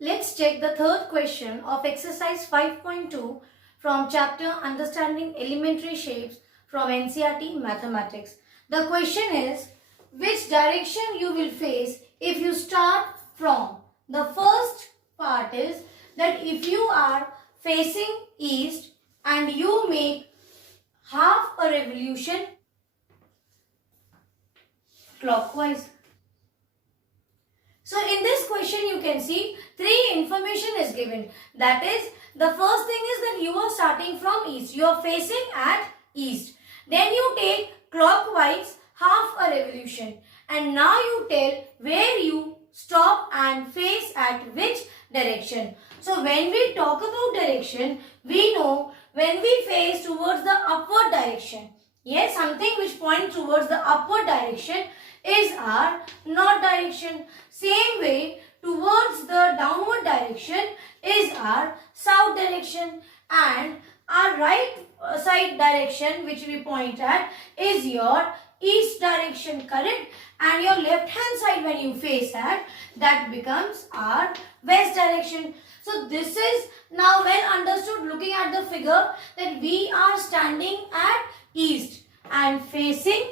Let's check the third question of exercise 5.2 from chapter Understanding Elementary Shapes from NCERT Mathematics. The question is, which direction you will face if you start from? The first part is that if you are facing east and you make half a revolution clockwise. So in this question you can see three information is given. That is, the first thing is that you are starting from east. You are facing at east. Then you take clockwise half a revolution. And now you tell where you stop and face at which direction. So when we talk about direction, we know when we face towards the upward direction. Yes, something which points towards the upward direction is our north direction. Same way, towards the downward direction is our south direction, and our right side direction which we point at is your east direction, correct? And your left hand side when you face at, that becomes our west direction. So this is now well understood looking at the figure that we are standing at east and facing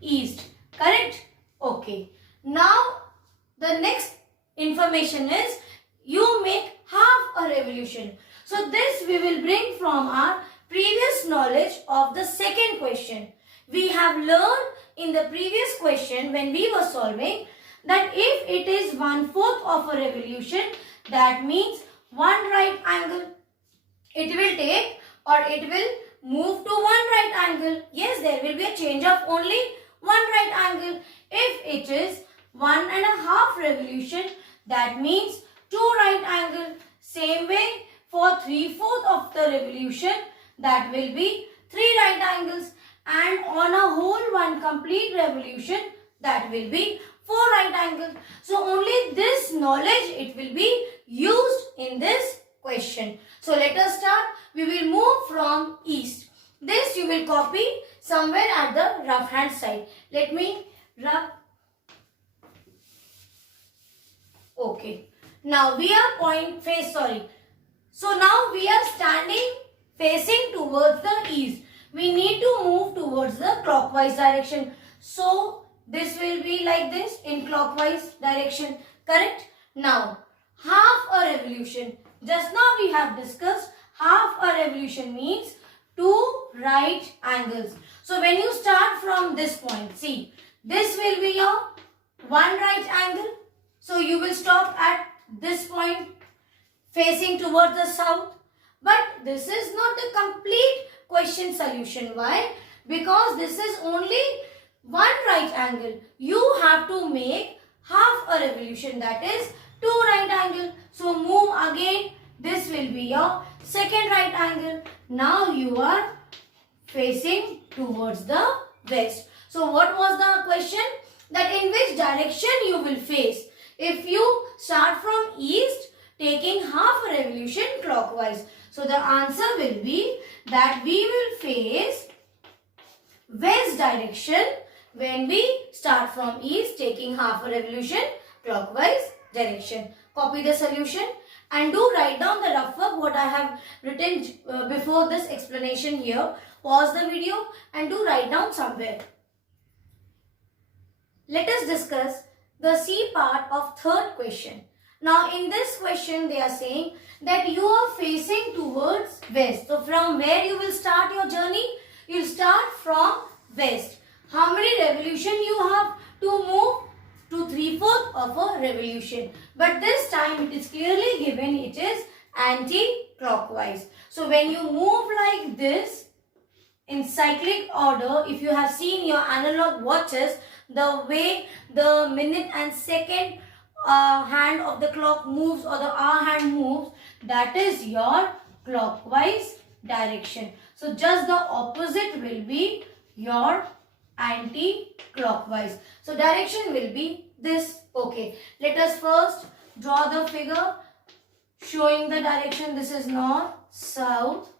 east, correct? Okay. Now the next information is you make half a revolution. So this we will bring from our previous knowledge of the second question. We have learned in the previous question when we were solving that if it is 1/4 of a revolution, that means one right angle. It will take or it will move to one right angle. Yes, there will be a change of only one right angle. If it is 1.5 revolution, that means two right angle. Same way for 3/4 of the revolution, that will be three right angles. And on a whole one complete revolution, that will be four right angles. So only this knowledge it will be used in this question. So let us start. We will move from east. This you will copy somewhere at the rough hand side. Let me rub. Okay. Now we are So now we are standing facing towards the east. We need to move towards the clockwise direction. So this will be like this in clockwise direction, correct? Now half a revolution. Just now we have discussed half a revolution means two right angles. So when you start from this point, see, this will be your one right angle. So you will stop at this point facing towards the south. But this is not the complete question solution. Why? Because this is only one right angle. You have to make half a revolution, that is two right angle. So move again. This will be your second right angle. Now you are facing towards the west. So what was the question? That in which direction you will face. If you start from east, taking half a revolution clockwise. So the answer will be that we will face west direction when we start from east, taking half a revolution clockwise direction. Copy the solution and do write down the rough work what I have written before this explanation here. Pause the video and do write down somewhere. Let us discuss the C part of third question. Now in this question they are saying that you are facing towards west. So from where you will start your journey? You will start from west. How many revolution you have to move? To 3/4 of a revolution. But this time it is clearly given it is anti-clockwise. So when you move like this in cyclic order, if you have seen your analog watches, the way the minute and second hand of the clock moves or the hour hand moves, that is your clockwise direction. So just the opposite will be your anti-clockwise. So direction will be this. Okay, let us first draw the figure showing the direction. This is north, south,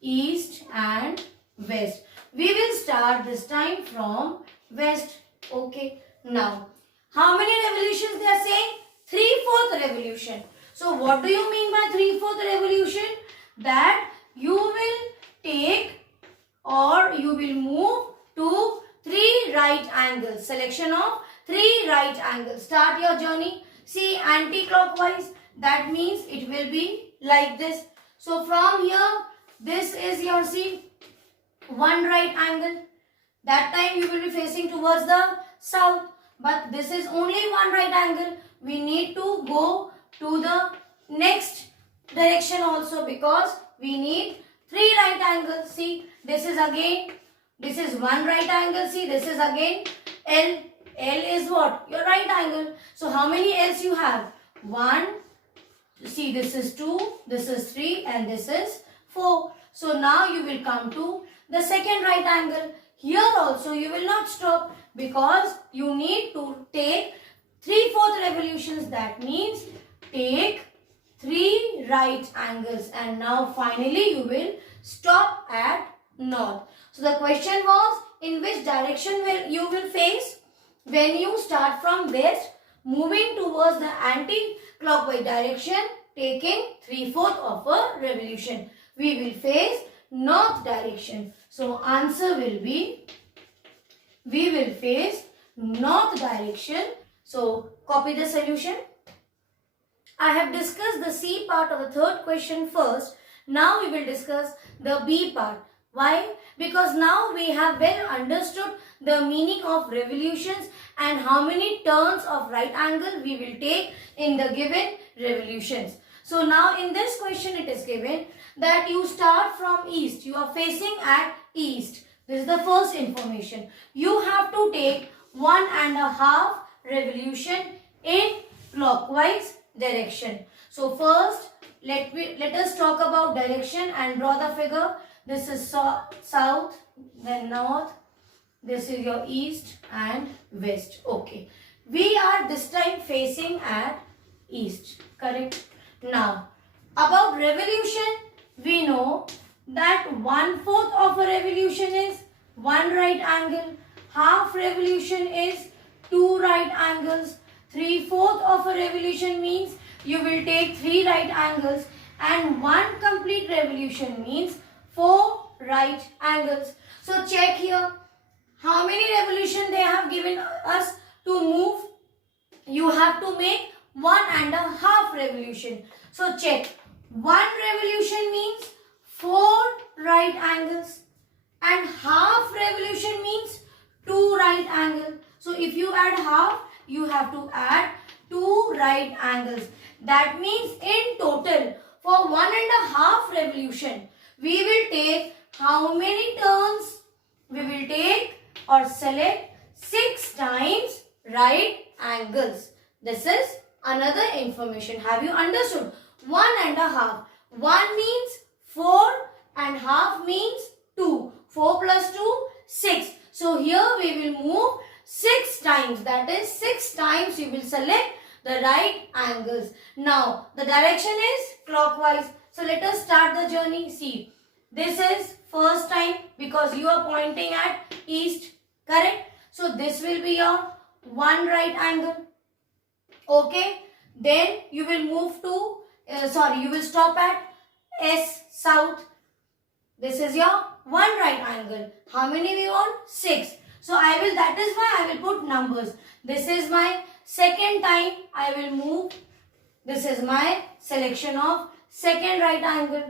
east and west. We will start this time from west. Okay, now how many revolutions they are saying? 3/4 revolution. So what do you mean by 3/4 revolution? That you will take or you will move to 3 right angles. Selection of 3 right angles. Start your journey. See, anti-clockwise. That means it will be like this. So from here, this is your, see, 1 right angle. That time you will be facing towards the south. But this is only 1 right angle. We need to go to the next direction also, because we need 3 right angles. See, this is again, this is 1 right angle. See, this is again L. L is what? Your right angle. So how many L's you have? 1. See, this is 2, this is 3, and this is 4. So now you will come to the second right angle. Here also you will not stop, because you need to take 3/4 revolutions. That means take 3 right angles, and now finally you will stop at north. So the question was, in which direction will you will face when you start from west, moving towards the anti-clockwise direction, taking 3/4 of a revolution. We will face north direction. So answer will be, we will face north direction. So copy the solution. I have discussed the C part of the third question first. Now we will discuss the B part. Why? Because now we have well understood the meaning of revolutions and how many turns of right angle we will take in the given revolutions. So now in this question it is given that you start from east. You are facing at east. This is the first information. You have to take 1.5 revolution in clockwise direction. So first let us talk about direction and draw the figure. This is south, then north, this is your east and west. Okay, we are this time facing at east, correct? Now about revolution, we know that 1/4 of a revolution is 1 right angle, half revolution is 2 right angles, 3/4 of a revolution means you will take 3 right angles, and 1 complete revolution means 4 right angles. So check here, how many revolution they have given us to move. You have to make 1.5 revolution. So check, 1 revolution means 4 right angles, and half revolution means 2 right angles. So if you add half, you have to add 2 right angles. That means in total for 1.5 revolution, we will take how many turns? We will take or select 6 times right angles. This is another information. Have you understood? 1.5. 1 means 4 and half means 2. 4 plus 2, 6. So here we will move 6 times. That is 6 times you will select the right angles. Now the direction is clockwise. So let us start the journey. See, this is first time because you are pointing at east, correct? So this will be your 1 right angle. Okay, then you will move to you will stop at S, south. This is your 1 right angle. How many we want? 6. So that is why I will put numbers. This is my second time I will move. This is my selection of second right angle.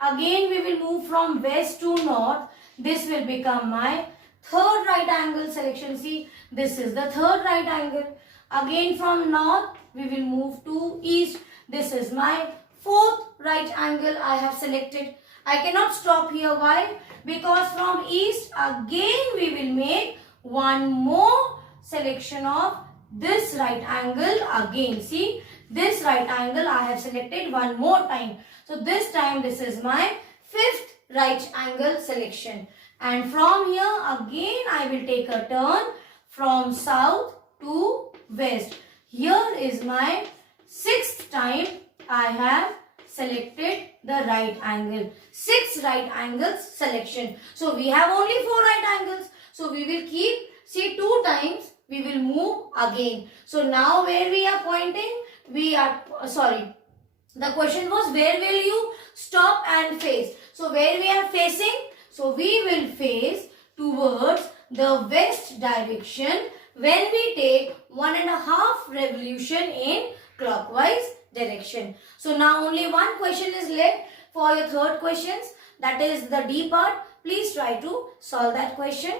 Again we will move from west to north. This will become my third right angle selection. See, this is the third right angle. Again from north we will move to east. This is my fourth right angle I have selected. I cannot stop here. Why? Because from east again we will make one more selection of this right angle again. See, this right angle I have selected one more time. So this time this is my fifth right angle selection. And from here again I will take a turn from south to west. Here is my sixth time I have selected the right angle. 6 right angles selection. So we have only 4 right angles. So we will keep, see, 2 times we will move again. So now where we are pointing, we are, The question was, where will you stop and face? So where we are facing? So we will face towards the west direction when we take 1.5 revolution in clockwise direction. So now only one question is left for your third questions. That is the D part. Please try to solve that question.